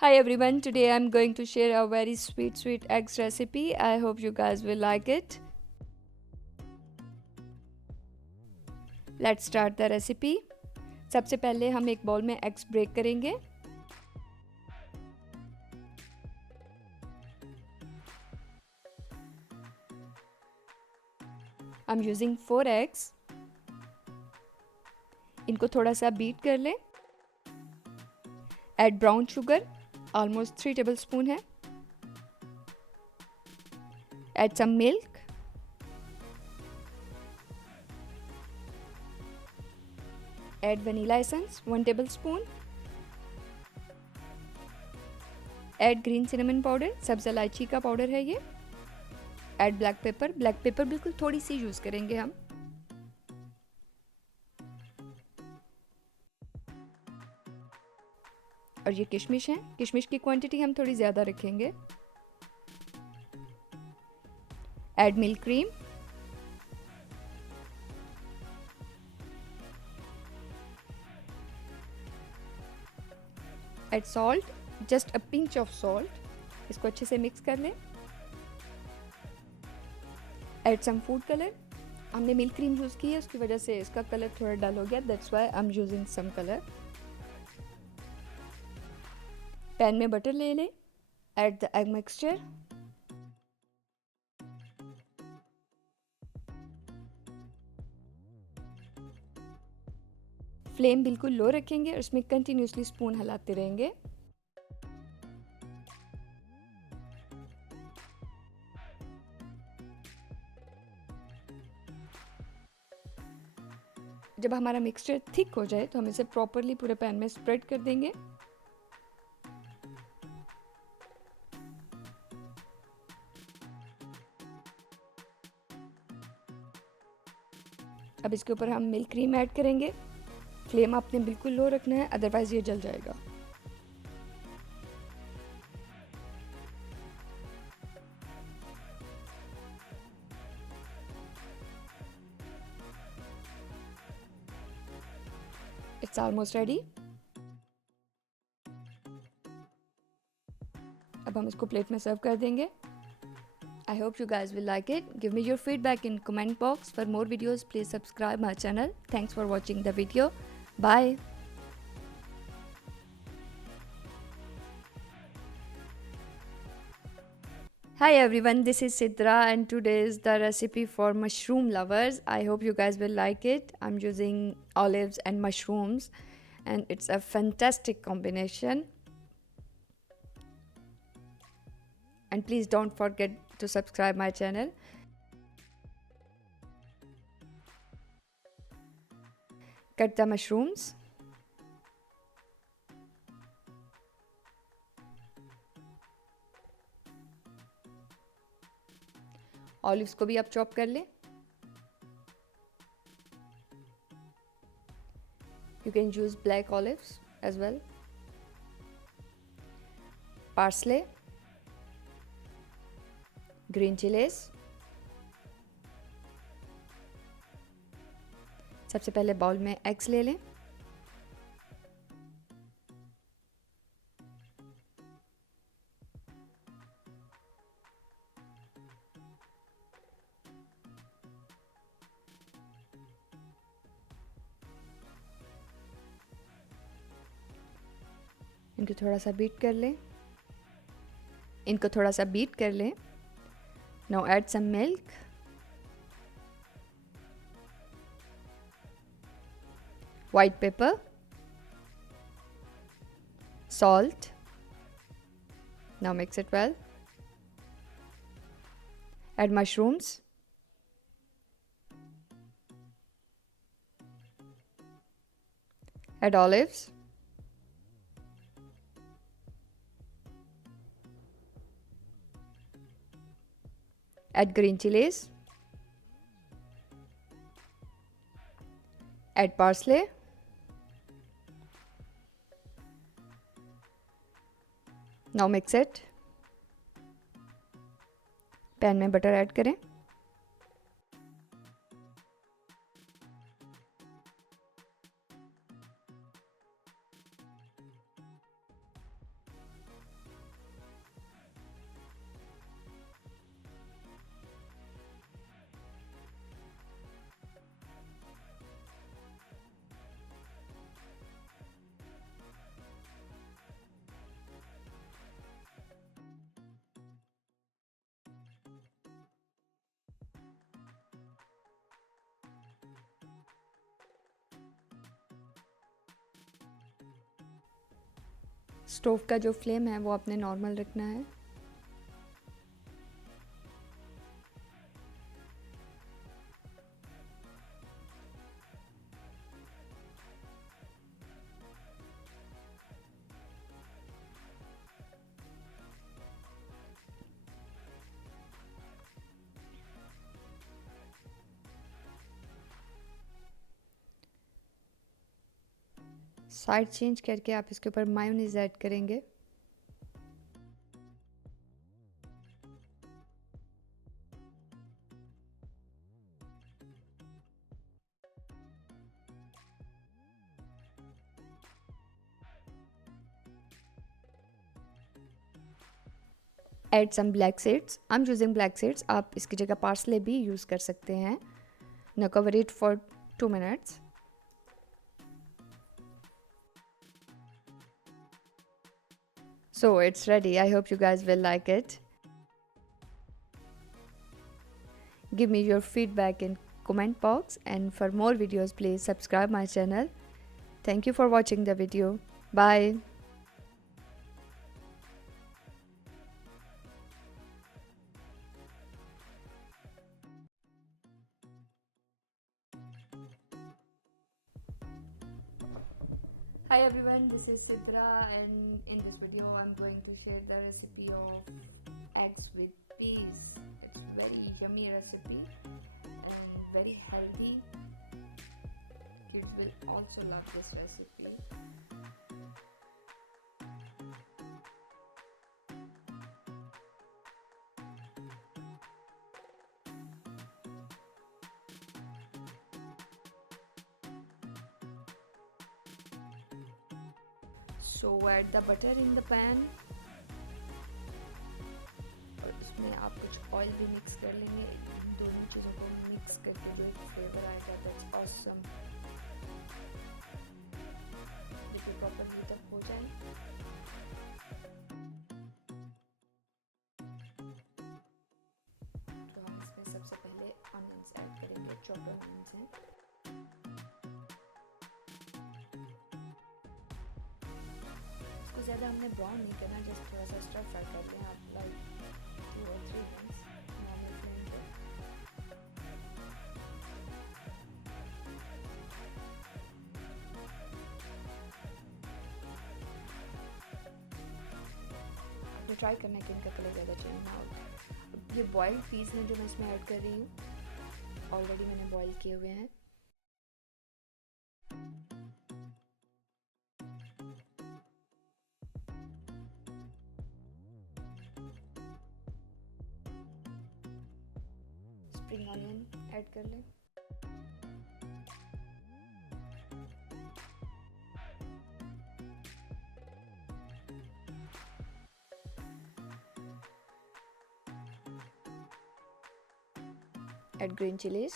Hi everyone, today I'm going to share a very sweet eggs recipe. I hope you guys will like it. Let's start the recipe. सबसे पहले हम एक बाउल में eggs break करेंगे. I'm using 4 eggs. इनको थोड़ा सा बीट कर लें. Add brown sugar, almost 3 tablespoon है. Add some milk. Add vanilla essence, 1 tablespoon. Add green cinnamon powder, सब्ज़ इलायची का पाउडर है ये. Add black pepper. Black pepper बिल्कुल थोड़ी सी यूज़ करेंगे हम. और ये किशमिश है. किशमिश की क्वांटिटी हम थोड़ी ज़्यादा रखेंगे. Add milk cream. Add salt, just a pinch of salt. इसको अच्छे से मिक्स कर लें. Add some food color. हमने मिल्क क्रीम यूज़ की है, उसकी वजह से इसका कलर थोड़ा डल हो गया. That's why I'm using some color. Pan में बटर ले लें. Add the egg mixture. Flame बिल्कुल लो रखेंगे और इसमें कंटिन्यूसली स्पून हिलाते रहेंगे. जब हमारा मिक्सचर थिक हो जाए तो हम इसे प्रॉपरली पूरे पैन में स्प्रेड कर देंगे. अब इसके ऊपर हम मिल्क क्रीम ऐड करेंगे. फ्लेम आपने बिल्कुल लो रखना है, अदरवाइज ये जल जाएगा. It's almost ready. अब हम इसको प्लेट में सर्व कर देंगे. I hope you guys will like it. Give me your feedback in comment box. For more videos, please subscribe my channel. Thanks for watching the video. Bye. Hi everyone, this is Sidra and today is the recipe for mushroom lovers. I hope you guys will like it. I'm using olives and mushrooms and it's a fantastic combination. And please don't forget to subscribe my channel. Cut the mushrooms. Olives को भी आप चॉप कर लें. You can use black olives as well. Parsley, green chilies. सबसे पहले बाउल में एग्स ले लें. इनको थोड़ा सा बीट कर लें. Now add some milk. White pepper. Salt. Now mix it well. Add mushrooms. Add olives. Add green chilies. Add parsley. Now mix it. Pan में बटर ऐड करें. स्टोव का जो फ्लेम है वो आपने नॉर्मल रखना है। साइड चेंज करके आप इसके ऊपर मायोनीज ऐड करेंगे। Add some black seeds. I'm using black seeds. आप इसकी जगह parsley भी यूज़ कर सकते हैं। Now cover it for 2 minutes. So it's ready. I hope you guys will like it. Give me your feedback in comment box, and for more videos please subscribe my channel. Thank you for watching the video. Bye. Hi everyone, this is Sidra, and in this video I'm going to share the recipe of eggs with peas. It's very yummy recipe and very healthy. Kids will also love this recipe. So add the butter in the pan, और इसमें आप कुछ ऑयल भी मिक्स कर लेंगे। इन दोनों चीज़ों को मिक्स करके जो एक फ्लेवर आएगा, दैट्स ऑसम। जब ये प्रॉपरली तब हो जाए तो हम इसमें सबसे पहले ऑनियंस ऐड करेंगे। चॉप्ड ऑनियंस हैं। ज़्यादा हमने ब्राउन नहीं करना, जस्ट थोड़ा सा स्टर फ्राई कर लें आप, लाइक 2 or 3 मिनट्स नॉर्मल फ्लेम पे। आपने ट्राई करना है कि इनका कलर ज़्यादा चेंज ना हो। ये बॉइल्ड पीस हैं जो मैं इसमें ऐड कर रही हूँ। ऑलरेडी मैंने बॉईल किए हुए हैं। स्प्रिंग ऑनियन ऐड कर लें। Add green chilies.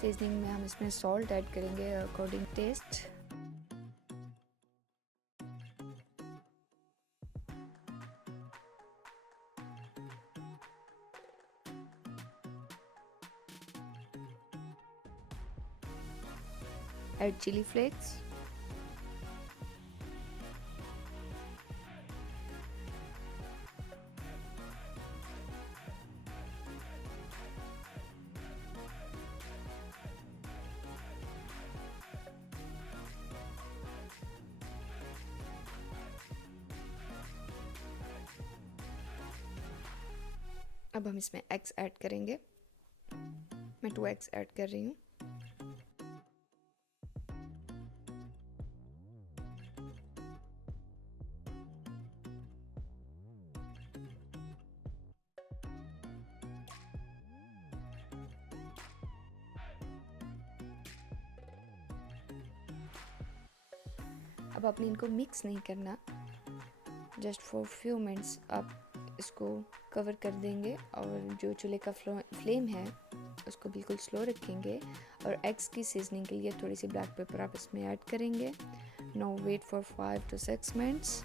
सीजनिंग में हम इसमें सॉल्ट ऐड करेंगे according taste. Add chilli flakes. अब हम इसमें एग्स ऐड करेंगे। मैं 2 एग्स ऐड कर रही हूँ। अब आपने इनको मिक्स नहीं करना, जस्ट फॉर फ्यू मिनट्स आप इसको कवर कर देंगे और जो चूल्हे का फ्लेम है उसको बिल्कुल स्लो रखेंगे और एग्स की सीजनिंग के लिए थोड़ी सी ब्लैक पेपर आप इसमें ऐड करेंगे. Now wait for 5 to 6 minutes.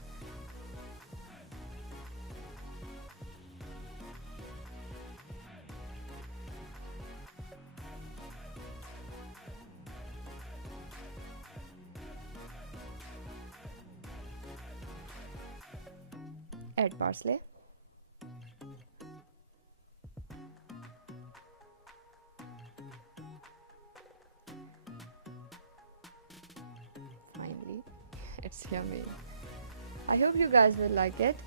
Add parsley. Finally, it's yummy. I hope you guys will like it.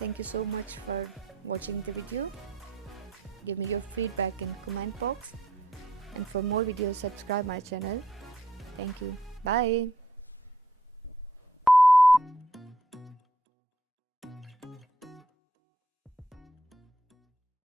Thank you so much for watching the video. Give me your feedback in comment box, and for more videos subscribe my channel. Thank you. Bye.